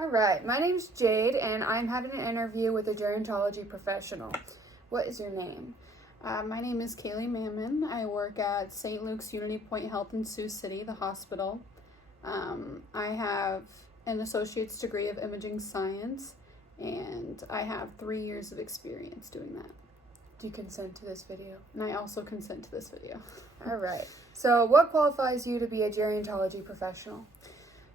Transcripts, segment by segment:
All right, my name's Jade, and I'm having an interview with a gerontology professional. What is your name? My name is Kaylee Mammon. I work at St. Luke's Unity Point Health in Sioux City, the hospital. I have an associate's degree of imaging science, and I have 3 years of experience doing that. Do you consent to this video? And I also consent to this video. All right. So what qualifies you to be a gerontology professional?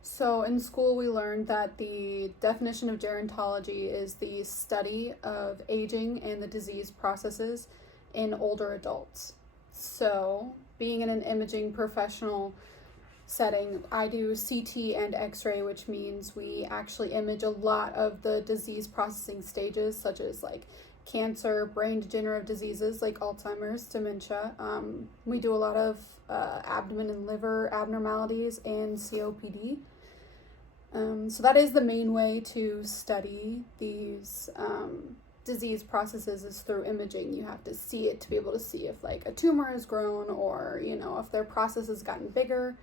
So in school we learned that the definition of gerontology is the study of aging and the disease processes in older adults. So being in an imaging professional setting, I do CT and X-ray, which means we actually image a lot of the disease processing stages, such as like cancer, brain degenerative diseases like Alzheimer's, dementia. We do a lot of abdomen and liver abnormalities and COPD. So that is the main way to study these disease processes is through imaging. You have to see it to be able to see if like a tumor has grown or, if their process has gotten bigger.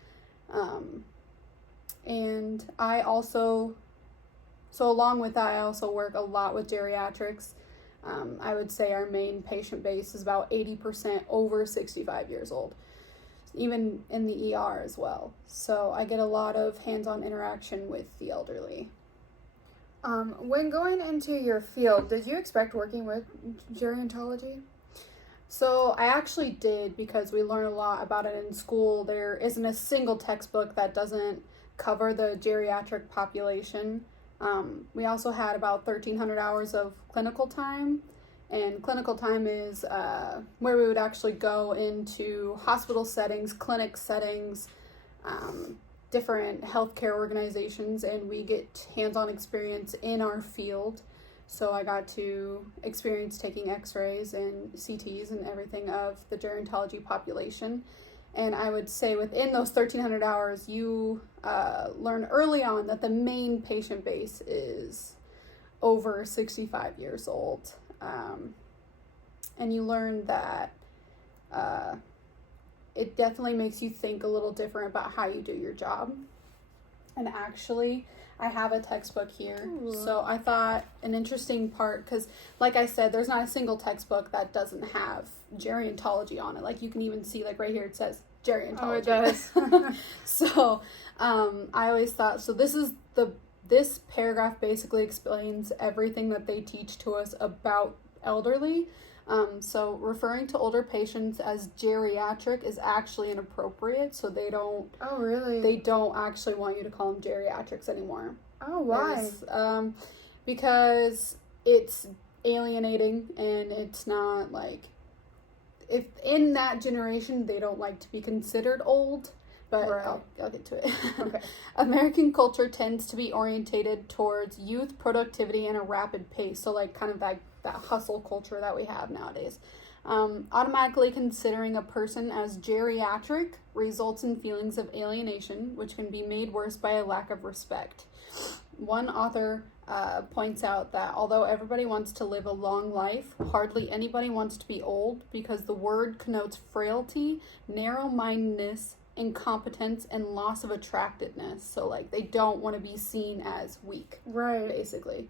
And I also, along with that, I also work a lot with geriatrics. I would say our main patient base is about 80% over 65 years old, even in the ER as well. So I get a lot of hands-on interaction with the elderly. When going into your field, did you expect working with gerontology? So I actually did, because we learn a lot about it in school. There isn't a single textbook that doesn't cover the geriatric population. We also had about 1,300 hours of clinical time, and clinical time is where we would actually go into hospital settings, clinic settings, different healthcare organizations, and we get hands-on experience in our field. So I got to experience taking X-rays and CTs and everything of the gerontology population. And I would say within those 1,300 hours, you learn early on that the main patient base is over 65 years old. And you learn that it definitely makes you think a little different about how you do your job. And actually, I have a textbook here. Ooh. So I thought an interesting part, because like I said, there's not a single textbook that doesn't have gerontology on it. Like you can even see, like right here, it says gerontology. Oh, it does. So I always thought, so this paragraph basically explains everything that they teach to us about elderly. So referring to older patients as geriatric is actually inappropriate. So they don't. Oh, really? They don't actually want you to call them geriatrics anymore. Oh, why? Because it's alienating, and it's not like, if in that generation they don't like to be considered old. But right. I'll get to it. Okay. American culture tends to be orientated towards youth, productivity, and a rapid pace. So like kind of that hustle culture that we have nowadays. Automatically considering a person as geriatric results in feelings of alienation, which can be made worse by a lack of respect. One author points out that although everybody wants to live a long life, hardly anybody wants to be old, because the word connotes frailty, narrow-mindedness, incompetence, and loss of attractiveness. So like they don't want to be seen as weak, right? Basically.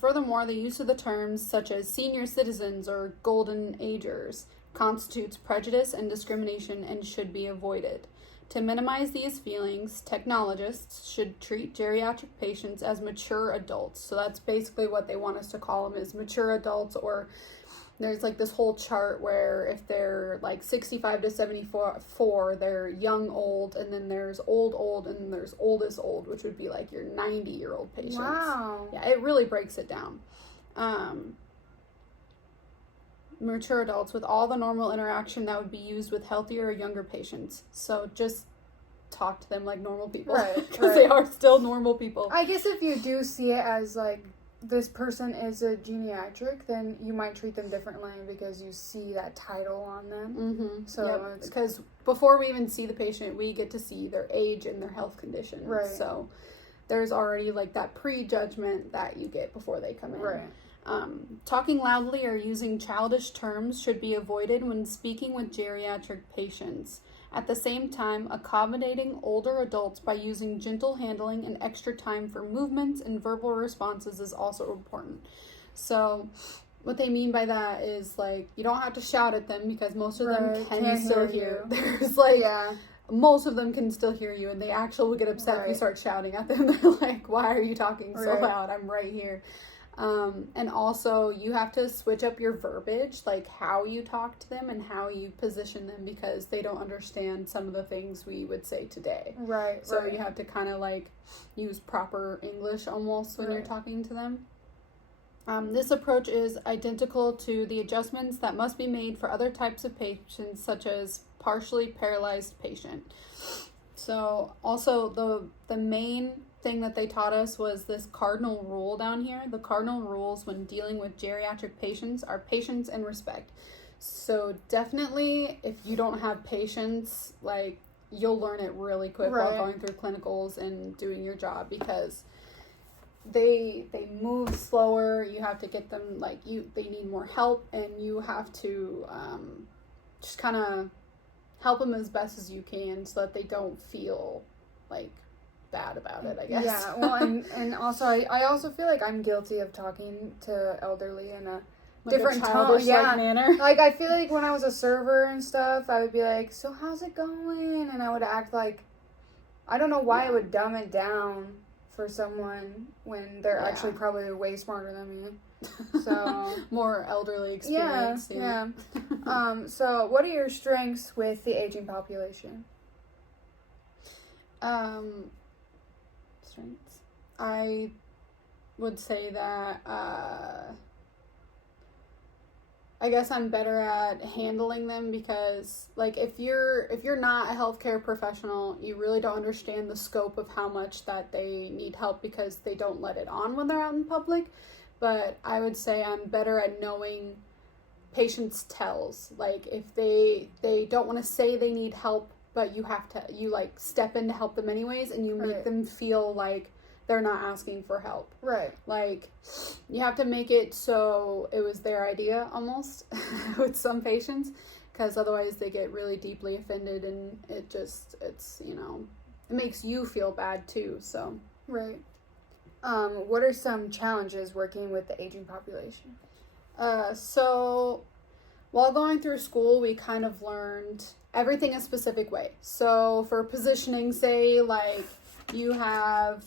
Furthermore, the use of the terms such as senior citizens or golden agers constitutes prejudice and discrimination and should be avoided. To minimize these feelings, technologists should treat geriatric patients as mature adults. So that's basically what they want us to call them, is mature adults. Or there's like this whole chart where if they're like 65 to 74, they're young old, and then there's old, and then there's oldest old, which would be like your 90-year-old patients. Wow. Yeah, it really breaks it down. Mature adults with all the normal interaction that would be used with healthier or younger patients. So just talk to them like normal people. Right. Because they are still normal people. I guess if you do see it as like, this person is a geriatric, then you might treat them differently because you see that title on them. Mm-hmm. So because before we even see the patient, we get to see their age and their health condition. Right. So there's already like that prejudgment that you get before they come in. Right. Talking loudly or using childish terms should be avoided when speaking with geriatric patients, At the same time, accommodating older adults by using gentle handling and extra time for movements and verbal responses is also important. So what they mean by that is, like, you don't have to shout at them because most of them can still hear. There's like, most of them can still hear you, and they actually will get upset if you start shouting at them. They're like, why are you talking so loud? I'm right here. And also you have to switch up your verbiage, like how you talk to them and how you position them, because they don't understand some of the things we would say today. So you have to kind of like use proper English almost when you're talking to them. This approach is identical to the adjustments that must be made for other types of patients, such as partially paralyzed patient. So also the main thing that they taught us was this cardinal rule down here. The cardinal rules when dealing with geriatric patients are patience and respect. So definitely, if you don't have patience, like, you'll learn it really quick while going through clinicals and doing your job, because they move slower. You have to get them, like, they need more help, and you have to just kind of help them as best as you can so that they don't feel like bad about it, I guess. Yeah, well, and also I also feel like I'm guilty of talking to elderly in a different tone, manner. Like, I feel like when I was a server and stuff, I would be like, so how's it going? And I would act like, I don't know why I would dumb it down for someone when they're actually probably way smarter than me. So more elderly experience. So what are your strengths with the aging population? Strengths, I would say that I guess I'm better at handling them, because, like, if you're not a healthcare professional, you really don't understand the scope of how much that they need help, because they don't let it on when they're out in public. But I would say I'm better at knowing patients' tells. Like, if they don't want to say they need help, but you like step in to help them anyways, and you make them feel like they're not asking for help. Like, you have to make it so it was their idea almost with some patients, because otherwise they get really deeply offended, and it's it makes you feel bad too. So what are some challenges working with the aging population? So while going through school, we kind of learned everything a specific way. So for positioning, say, like, you have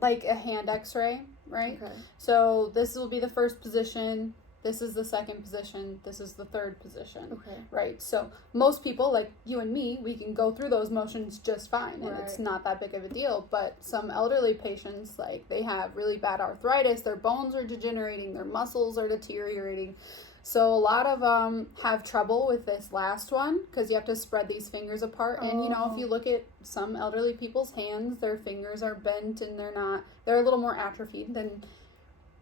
like a hand x-ray, right? So this will be the first position, this is the second position, this is the third position, right? So most people, like you and me, we can go through those motions just fine, and it's not that big of a deal. But some elderly patients, like, they have really bad arthritis, their bones are degenerating, their muscles are deteriorating. So a lot of them have trouble with this last one, because you have to spread these fingers apart. And, if you look at some elderly people's hands, their fingers are bent, and they're a little more atrophied than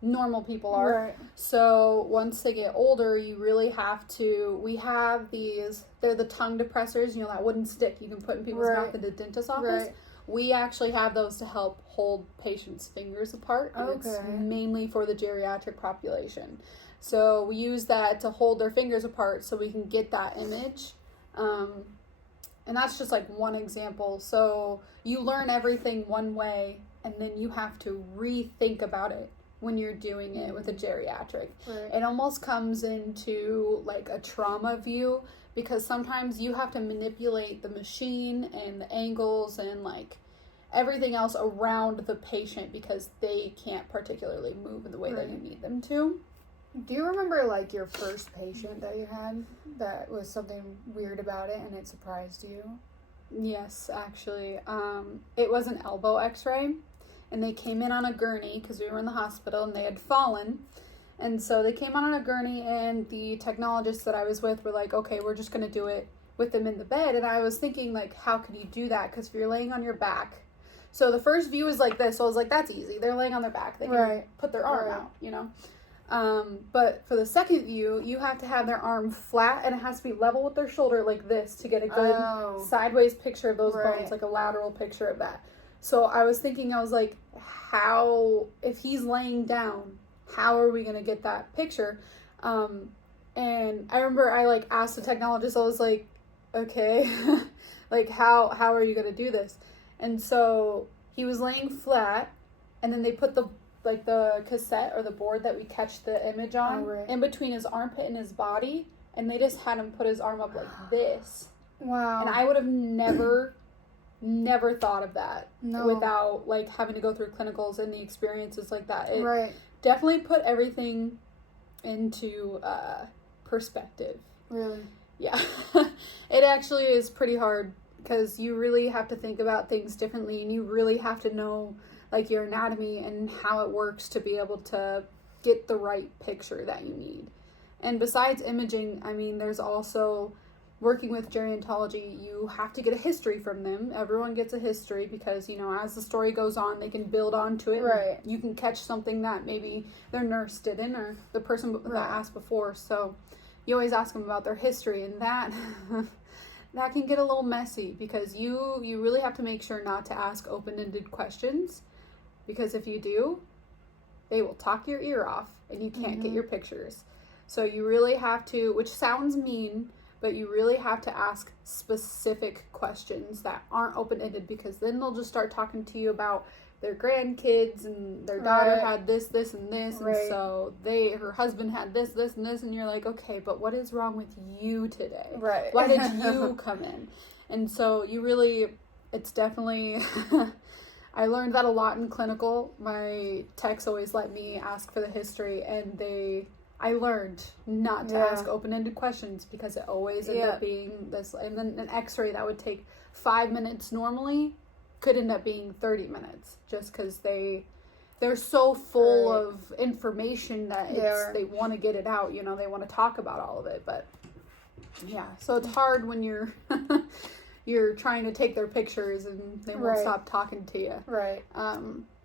normal people are. So once they get older, you really have to, we have these, they're the tongue depressors, that wooden stick you can put in people's mouth in the dentist's office. We actually have those to help hold patients' fingers apart, and it's mainly for the geriatric population. So we use that to hold their fingers apart so we can get that image. And that's just like one example. So you learn everything one way, and then you have to rethink about it when you're doing it with a geriatric. It almost comes into like a trauma view, because sometimes you have to manipulate the machine and the angles and like everything else around the patient, because they can't particularly move in the way that you need them to. Do you remember, like, your first patient that you had that was something weird about it and it surprised you? Yes, actually. It was an elbow x-ray, and they came in on a gurney because we were in the hospital, and they had fallen. And so they came on a gurney, and the technologists that I was with were like, okay, we're just going to do it with them in the bed. And I was thinking, like, how could you do that? Because if you're laying on your back. So the first view is like this. So I was like, that's easy. They're laying on their back. They can put their arm out, But for the second view, you have to have their arm flat, and it has to be level with their shoulder like this to get a good sideways picture of those bones, like a lateral picture of that. So I was thinking, I was like, how, if he's laying down, how are we going to get that picture? And I remember I like asked the technologist, I was like, okay, like how are you going to do this? And so he was laying flat, and then they put the cassette or the board that we catch the image on in between his armpit and his body, and they just had him put his arm up like this. Wow. And I would have never thought of that without like having to go through clinicals and the experiences like that. It definitely put everything into perspective. Really? Yeah. It actually is pretty hard because you really have to think about things differently, and you really have to know like your anatomy and how it works to be able to get the right picture that you need. And besides imaging, I mean, there's also working with gerontology, you have to get a history from them. Everyone gets a history because, you know, as the story goes on, they can build onto it. Right. You can catch something that maybe their nurse didn't, or the person that asked before. So you always ask them about their history, and that that can get a little messy because you really have to make sure not to ask open-ended questions, because if you do, they will talk your ear off and you can't get your pictures. So you really have to, which sounds mean, but you really have to ask specific questions that aren't open-ended, because then they'll just start talking to you about their grandkids, and their daughter had this, and this, and so her husband had this, and this, and you're like, okay, but what is wrong with you today? Right. Why did you come in? And so you really, it's definitely, I learned that a lot in clinical. My techs always let me ask for the history, and I learned not to ask open-ended questions, because it always ended up being this, and then an x-ray that would take 5 minutes normally could end up being 30 minutes, just because they're so full of information that they want to get it out, you know, they want to talk about all of it. But yeah, so it's hard when you're you're trying to take their pictures and they won't stop talking to you. Right.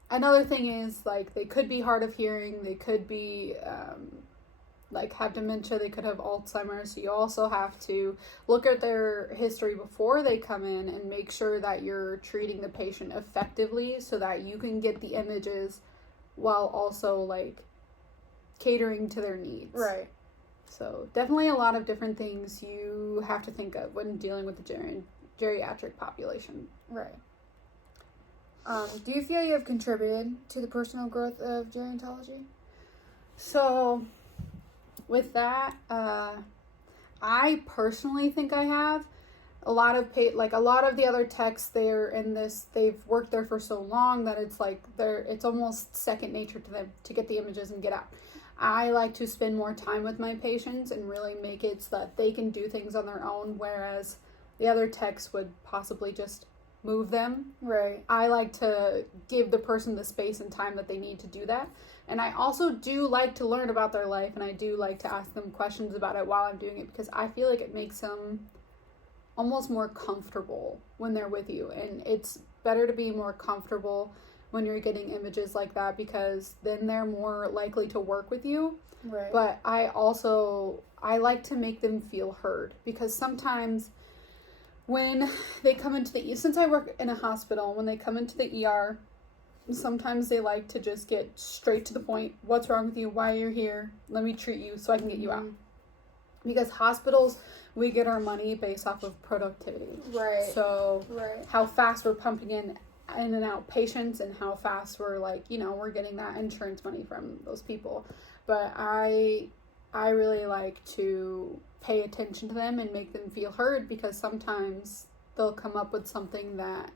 Another thing is, like, they could be hard of hearing, they could be like have dementia, they could have Alzheimer's. So you also have to look at their history before they come in and make sure that you're treating the patient effectively, so that you can get the images while also like catering to their needs. Right. So definitely a lot of different things you have to think of when dealing with the geriatric population. Right. Do you feel you have contributed to the personal growth of gerontology? So with that, I personally think I have. A lot of the other techs, they've worked there for so long that it's almost second nature to them to get the images and get out. I like to spend more time with my patients and really make it so that they can do things on their own, whereas the other techs would possibly just move them. Right. I like to give the person the space and time that they need to do that. And I also do like to learn about their life, and I do like to ask them questions about it while I'm doing it, because I feel like it makes them almost more comfortable when they're with you. And it's better to be more comfortable when you're getting images like that, because then they're more likely to work with you. Right. But I like to make them feel heard, because sometimes when they come into since I work in a hospital, when they come into the ER, sometimes they like to just get straight to the point. What's wrong with you? Why are you here? Let me treat you so I can get you out. Because hospitals, we get our money based off of productivity. Right. So how fast we're pumping in and out patients, and how fast we're we're getting that insurance money from those people. But I really like to pay attention to them and make them feel heard, because sometimes they'll come up with something that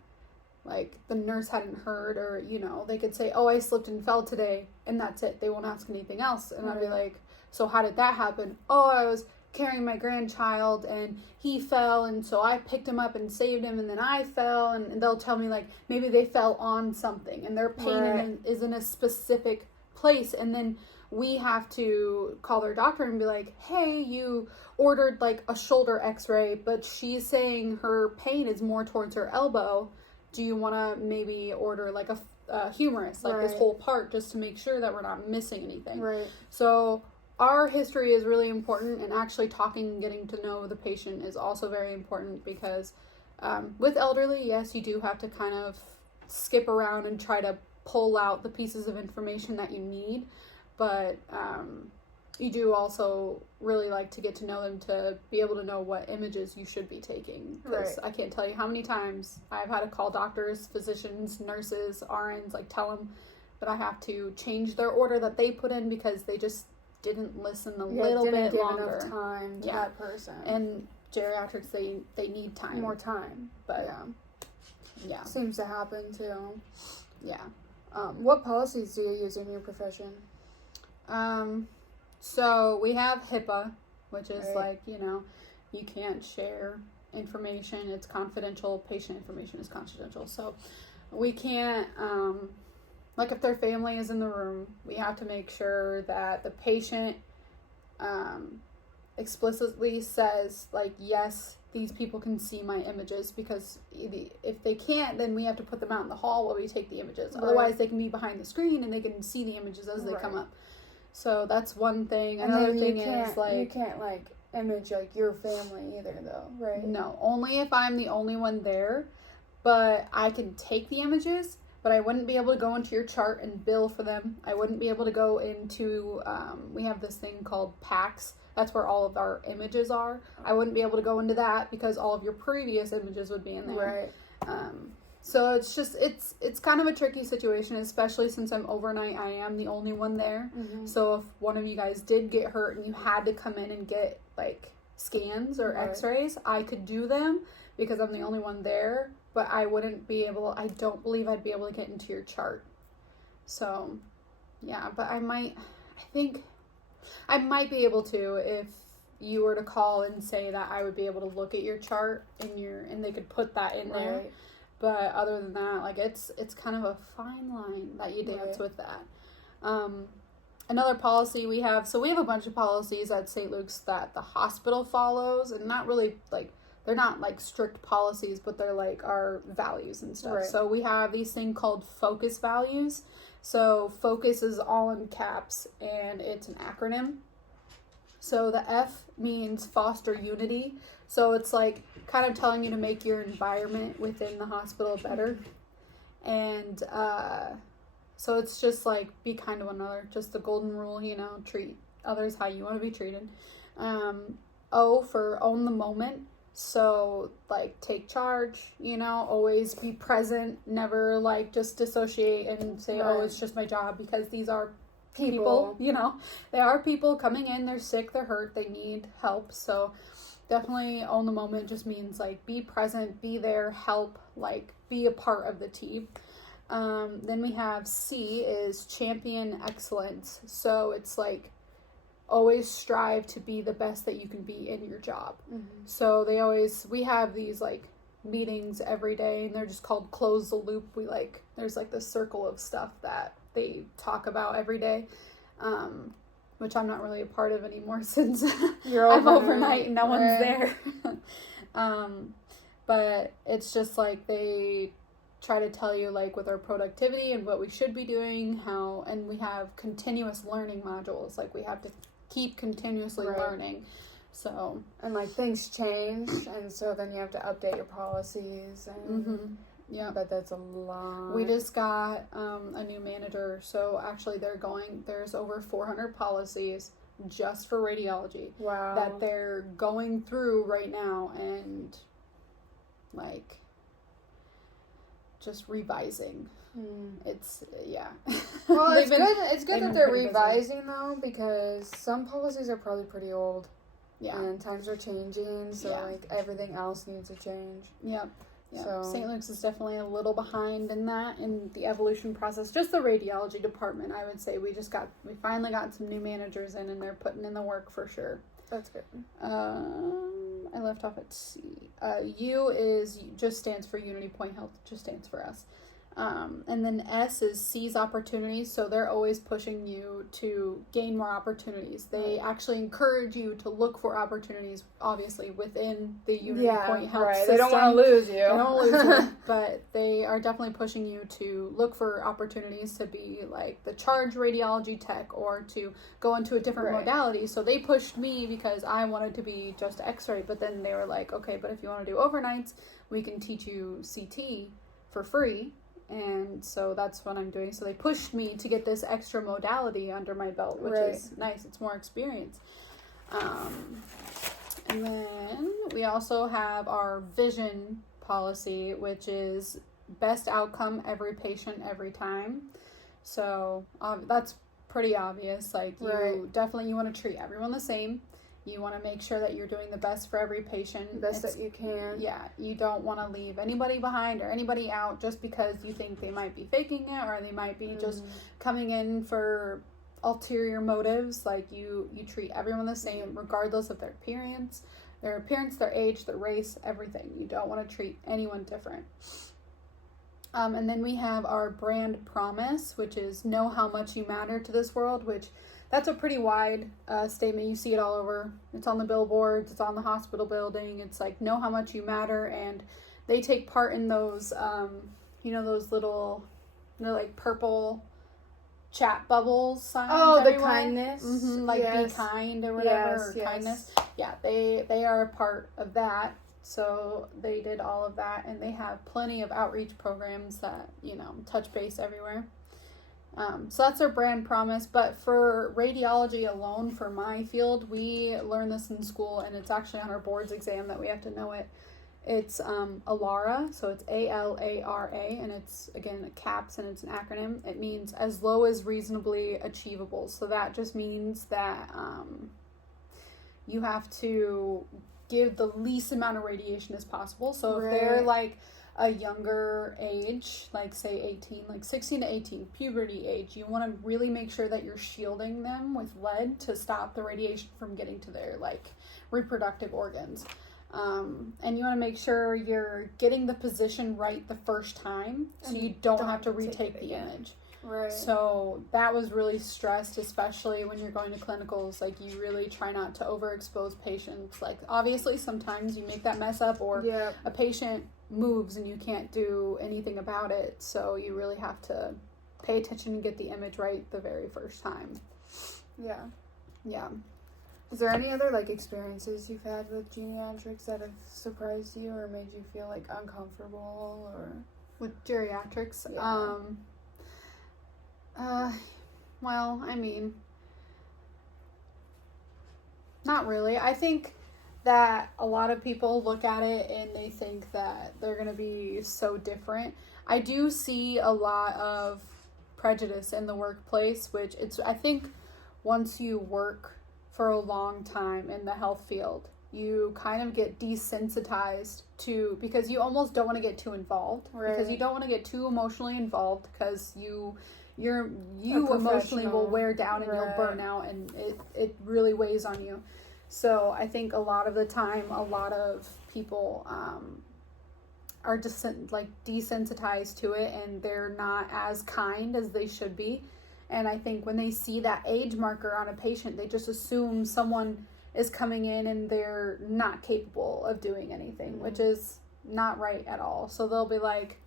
like the nurse hadn't heard, or they could say, oh, I slipped and fell today, and that's it. They won't ask anything else. And I'd be like, so how did that happen? Oh, I was carrying my grandchild and he fell, and so I picked him up and saved him, and then I fell. And they'll tell me like maybe they fell on something and their pain is in a specific place, and then we have to call their doctor and be like, hey, you ordered like a shoulder x-ray, but she's saying her pain is more towards her elbow. Do you want to maybe order like a humerus, like this whole part, just to make sure that we're not missing anything? Right. So our history is really important, and actually talking and getting to know the patient is also very important, because with elderly, yes, you do have to kind of skip around and try to pull out the pieces of information that you need. But you do also really like to get to know them to be able to know what images you should be taking. Because I can't tell you how many times I've had to call doctors, physicians, nurses, RNs, like tell them that I have to change their order that they put in because they just didn't listen a little bit longer. Enough time to that person. And geriatrics, they need time. More time. But yeah. Seems to happen too. Yeah. What policies do you use in your profession? So we have HIPAA, which is like, you know, you can't share information. It's confidential. Patient information is confidential. So we can't, like if their family is in the room, we have to make sure that the patient explicitly says, like, yes, these people can see my images, because if they can't, then we have to put them out in the hall while we take the images. Otherwise, they can be behind the screen and they can see the images as they come up. So that's one thing. Another thing is, like, you can't, like, image, like, your family either, though, right? No, only if I'm the only one there. But I can take the images, but I wouldn't be able to go into your chart and bill for them. I wouldn't be able to go into, we have this thing called PACS. That's where all of our images are. I wouldn't be able to go into that because all of your previous images would be in there. Right. So it's just, it's kind of a tricky situation, especially since I'm overnight. I am the only one there. Mm-hmm. So if one of you guys did get hurt and you had to come in and get, like, scans or x-rays, I could do them because I'm the only one there. But I wouldn't be able, I don't believe I'd be able to get into your chart. So, yeah, but I might be able to if you were to call and say that I would be able to look at your chart and they could put that in there. But other than that, like, it's kind of a fine line that you dance with that. Another policy we have, so we have a bunch of policies at St. Luke's that the hospital follows, and not really, like, they're not, like, strict policies, but they're, like, our values and stuff. Right. So we have these thing called focus values. So focus is all in caps, and it's an acronym. So the F means foster unity. So it's, like, kind of telling you to make your environment within the hospital better. And so it's just, like, be kind to one another. Just the golden rule, you know, treat others how you want to be treated. O for own the moment. So, like, take charge, you know, always be present, never, like, just dissociate and say, oh, it's just my job, because these are people, you know, they are people coming in, they're sick, they're hurt, they need help. So definitely own the moment just means, like, be present, be there, help, like, be a part of the team. Then we have C is champion excellence. So it's, like, always strive to be the best that you can be in your job. Mm-hmm. So we have these, like, meetings every day, and they're just called close the loop. There's, like, this circle of stuff that they talk about every day, which I'm not really a part of anymore since I'm overnight and no one's there. But it's just, like, they try to tell you, like, with our productivity and what we should be doing, and we have continuous learning modules. Like, we have to keep continuously learning. So, and, like, things change, and so then you have to update your policies, and yeah, but that's a lot. We just got a new manager, so actually there's over 400 policies just for radiology. Wow. That they're going through right now, and, like, just revising. It's well, it's good that they're revising though, because some policies are probably pretty old, and times are changing, so like, everything else needs to change. Yeah. So St. Luke's is definitely a little behind in the evolution process. Just the radiology department, I would say. We finally got some new managers in, and they're putting in the work for sure. That's good. I left off at C. U just stands for Unity Point Health, just stands for us. And then S is seize opportunities. So they're always pushing you to gain more opportunities. They actually encourage you to look for opportunities, obviously, within the Unity Point Health system. They don't want to lose you. They don't want to lose you, but they are definitely pushing you to look for opportunities to be, like, the charge radiology tech, or to go into a different modality. So they pushed me because I wanted to be just X-ray, but then they were like, okay, but if you want to do overnights, we can teach you CT for free. and so that's what I'm doing. So they pushed me to get this extra modality under my belt, which is nice. It's more experience. And then we also have our vision policy, which is best outcome every patient every time. So that's pretty obvious. Like you definitely, you want to treat everyone the same. You want to make sure that you're doing the best for every patient. Best that you can. Yeah, you don't want to leave anybody behind or anybody out just because you think they might be faking it or they might be just coming in for ulterior motives. Like you treat everyone the same regardless of their appearance, their age, their race, everything. You don't want to treat anyone different. And then we have our brand promise, which is know how much you matter to this world, which that's a pretty wide statement. You see it all over. It's on the billboards. It's on the hospital building. It's like, know how much you matter. And they take part in those, those little, they're like purple chat bubbles signs. Oh, everywhere. The kindness. Be kind or whatever, or kindness. Yeah, they are a part of that. So they did all of that. And they have plenty of outreach programs that, touch base everywhere. So that's our brand promise, but for radiology alone, for my field, we learn this in school, and it's actually on our boards exam that we have to know it. It's ALARA, so it's ALARA, and it's, again, caps, and it's an acronym. It means as low as reasonably achievable. So that just means that you have to give the least amount of radiation as possible. So if they're like a younger age, like say 18, like 16 to 18, puberty age, you want to really make sure that you're shielding them with lead to stop the radiation from getting to their like reproductive organs. And you want to make sure you're getting the position right the first time, so you don't have to retake the image. Right. So that was really stressed, especially when you're going to clinicals. Like, you really try not to overexpose patients. Like, obviously sometimes you make that mess up, or a patient moves and you can't do anything about it. So you really have to pay attention and get the image right the very first time. Yeah. Is there any other like experiences you've had with geriatrics that have surprised you or made you feel like uncomfortable, or with geriatrics? Well, I mean, not really. I think that a lot of people look at it and they think that they're going to be so different. I do see a lot of prejudice in the workplace, which I think once you work for a long time in the health field, you kind of get desensitized to, because you almost don't want to get too involved, because you don't want to get too emotionally involved, because you emotionally will wear down and you'll burn out, and it really weighs on you. So I think a lot of the time, a lot of people are just desensitized to it, and they're not as kind as they should be. And I think when they see that age marker on a patient, they just assume someone is coming in and they're not capable of doing anything, which is not right at all. So they'll be like,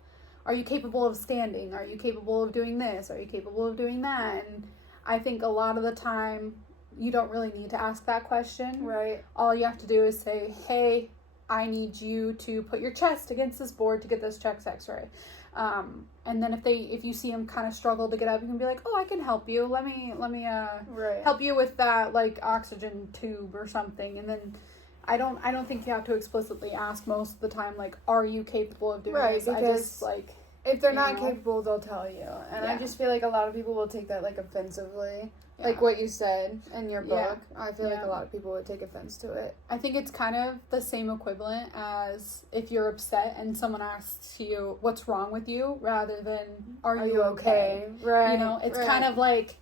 are you capable of standing? Are you capable of doing this? Are you capable of doing that? And I think a lot of the time, you don't really need to ask that question. Right. All you have to do is say, hey, I need you to put your chest against this board to get this chest x-ray. And then if you see them kind of struggle to get up, you can be like, oh, I can help you. Let me help you with that, like, oxygen tube or something. And then I don't think you have to explicitly ask most of the time, like, are you capable of doing this? Because I just, like, if they're not capable, they'll tell you. And I just feel like a lot of people will take that, like, offensively. Yeah. Like what you said in your book. Yeah. I feel like a lot of people would take offense to it. I think it's kind of the same equivalent as if you're upset and someone asks you, what's wrong with you? Rather than, are you okay? Right. You know, it's kind of like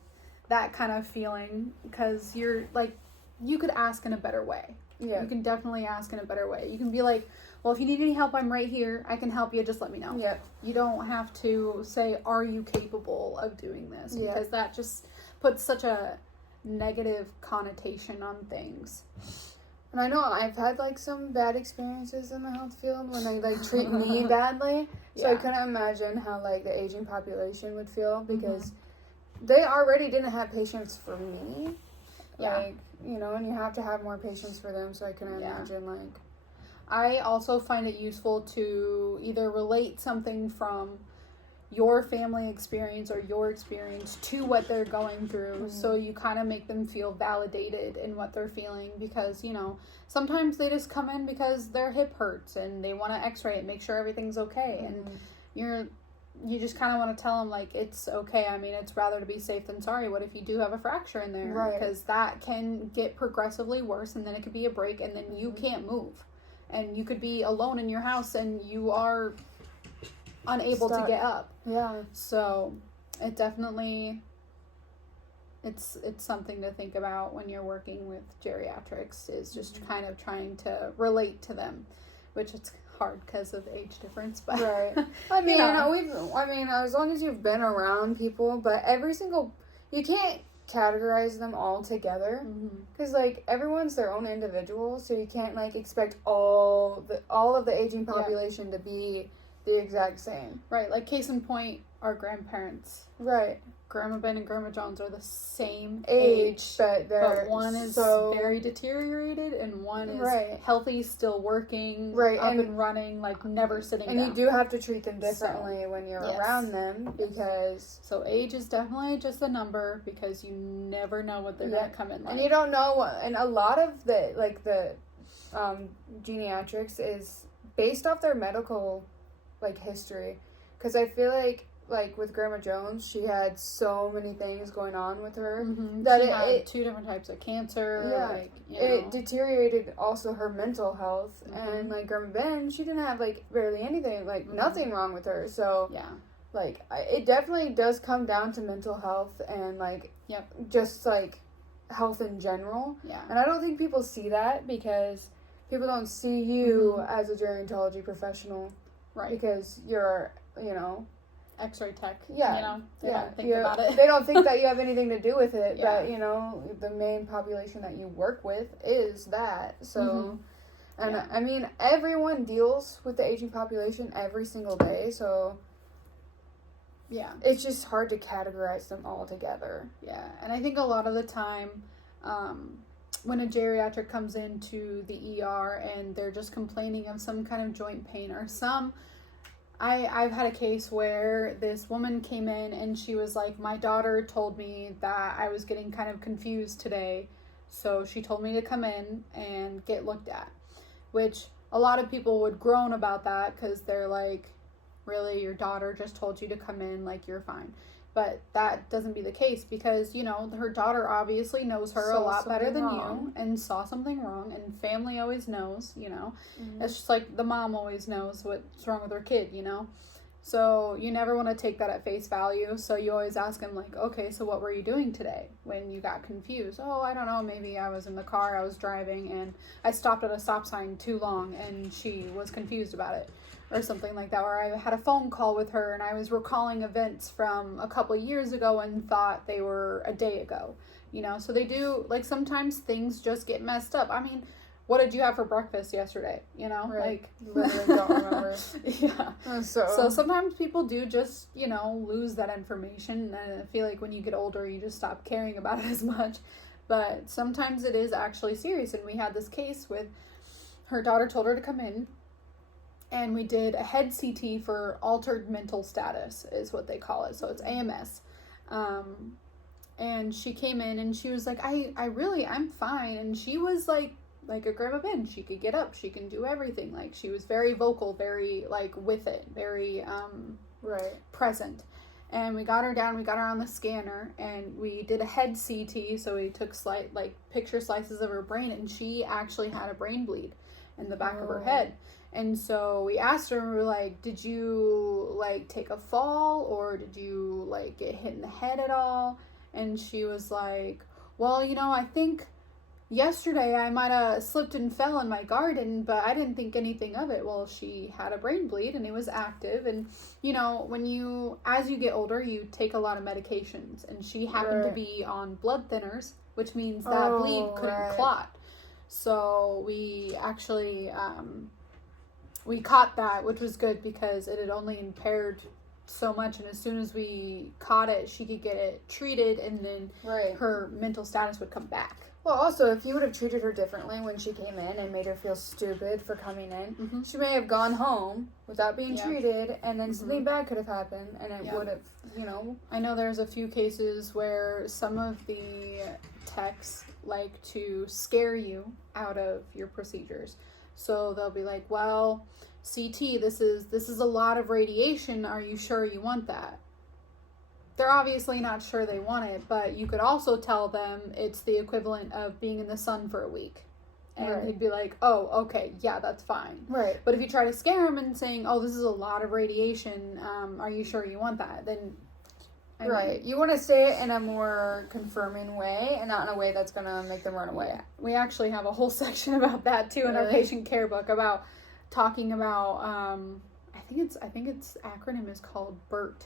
that kind of feeling, because you're, like, you could ask in a better way. Yeah. You can definitely ask in a better way. You can be like, well, if you need any help, I'm right here. I can help you. Just let me know. Yeah. You don't have to say, are you capable of doing this? Yeah. Because that just puts such a negative connotation on things. And I know I've had, like, some bad experiences in the health field when they, like, treat me badly. So I couldn't imagine how, like, the aging population would feel, because they already didn't have patience for me. Like, you know, and you have to have more patience for them, so I couldn't imagine, like... I also find it useful to either relate something from your family experience or your experience to what they're going through. So you kind of make them feel validated in what they're feeling, because, you know, sometimes they just come in because their hip hurts and they want to x-ray it, make sure everything's okay. And you just kind of want to tell them, like, it's okay. I mean, it's rather to be safe than sorry. What if you do have a fracture in there? Right. Because that can get progressively worse, and then it could be a break, and then you can't move. And you could be alone in your house and you are unable to get up. Yeah. So it definitely, it's something to think about when you're working with geriatrics, is just kind of trying to relate to them, which it's hard because of age difference. But right. I mean, you know. as long as you've been around people, but you can't categorize them all together, because like everyone's their own individual, so you can't like expect all of the aging population to be the exact same. Right, like case in point, our grandparents. Right. Grandma Ben and Grandma Jones are the same age, but one is very deteriorated and one is healthy, still working, up and running, like never sitting down. And you do have to treat them differently when you're around them, because... So age is definitely just a number, because you never know what they're going to come in like. And you don't know and a lot of the geriatrics is based off their medical, like, history. Because I feel like with Grandma Jones, she had so many things going on with her that she had 2 different types of cancer. Yeah, like, it deteriorated also her mental health. And like Grandma Ben, she didn't have like barely anything, like nothing wrong with her. So like it definitely does come down to mental health and like just like health in general. Yeah, and I don't think people see that, because people don't see you as a gerontology professional, right? Because you're, you know, X-ray tech. Yeah. You know, they don't think about it. They don't think that you have anything to do with it. But, you know, the main population that you work with is that. So, and I mean, everyone deals with the aging population every single day. So, it's just hard to categorize them all together. Yeah. And I think a lot of the time, when a geriatric comes into the ER and they're just complaining of some kind of joint pain or I've had a case where this woman came in and she was like, my daughter told me that I was getting kind of confused today, so she told me to come in and get looked at, which a lot of people would groan about that, because they're like, really, your daughter just told you to come in, like, you're fine. But that doesn't be the case, because, you know, her daughter obviously knows her a lot better than you and saw something wrong, and family always knows, you know. It's just like the mom always knows what's wrong with her kid, you know. So you never want to take that at face value. So you always ask them, like, okay, so what were you doing today when you got confused? Oh, I don't know, maybe I was in the car, I was driving, and I stopped at a stop sign too long, and she was confused about it. Or something like that, or I had a phone call with her and I was recalling events from a couple of years ago and thought they were a day ago, you know. So they do, like, sometimes things just get messed up. I mean, what did you have for breakfast yesterday, you know? Like, literally don't remember. So sometimes people do just, you know, lose that information, and I feel like when you get older you just stop caring about it as much. But sometimes it is actually serious, and we had this case with her daughter told her to come in, and we did a head CT for altered mental status, is what they call it. So it's AMS. And she came in and she was like, I'm fine. And she was like a Grandma Ben. She could get up. She can do everything. Like, she was very vocal, very, like, with it, very present. And we got her down, we got her on the scanner, and we did a head CT. So we took picture slices of her brain, and she actually had a brain bleed in the back of her head. And so we asked her, and we were like, did you, like, take a fall, or did you, like, get hit in the head at all? And she was like, well, you know, I think yesterday I might have slipped and fell in my garden, but I didn't think anything of it. Well, she had a brain bleed, and it was active. And, you know, as you get older, you take a lot of medications. And she happened to be on blood thinners, which means that bleed couldn't clot. So we actually... we caught that, which was good, because it had only impaired so much, and as soon as we caught it, she could get it treated, and then her mental status would come back. Well, also, if you would have treated her differently when she came in and made her feel stupid for coming in, she may have gone home without being treated, and then something bad could have happened, and it would have, I know there's a few cases where some of the techs like to scare you out of your procedures. So they'll be like, well, CT, this is a lot of radiation. Are you sure you want that? They're obviously not sure they want it, but you could also tell them it's the equivalent of being in the sun for a week. And they'd be like, oh, okay, yeah, that's fine. Right. But if you try to scare them and saying, oh, this is a lot of radiation, are you sure you want that? Then, you want to say it in a more confirming way and not in a way that's going to make them run away. Yeah. We actually have a whole section about that, too, in our patient care book, about talking about, I think its acronym is called BERT.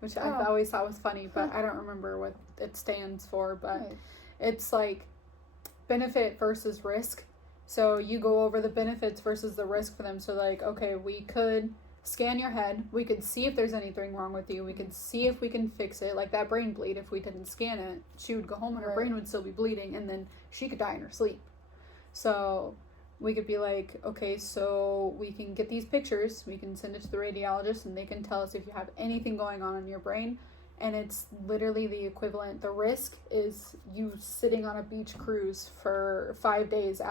Which I always thought was funny, but I don't remember what it stands for. But it's like benefit versus risk. So you go over the benefits versus the risk for them. So like, okay, we could scan your head. We could see if there's anything wrong with you. We could see if we can fix it. Like that brain bleed, if we didn't scan it, she would go home and her brain would still be bleeding, and then she could die in her sleep. So we could be like, okay, so we can get these pictures, we can send it to the radiologist, and they can tell us if you have anything going on in your brain. And it's literally the equivalent. The risk is you sitting on a beach cruise for 5 days out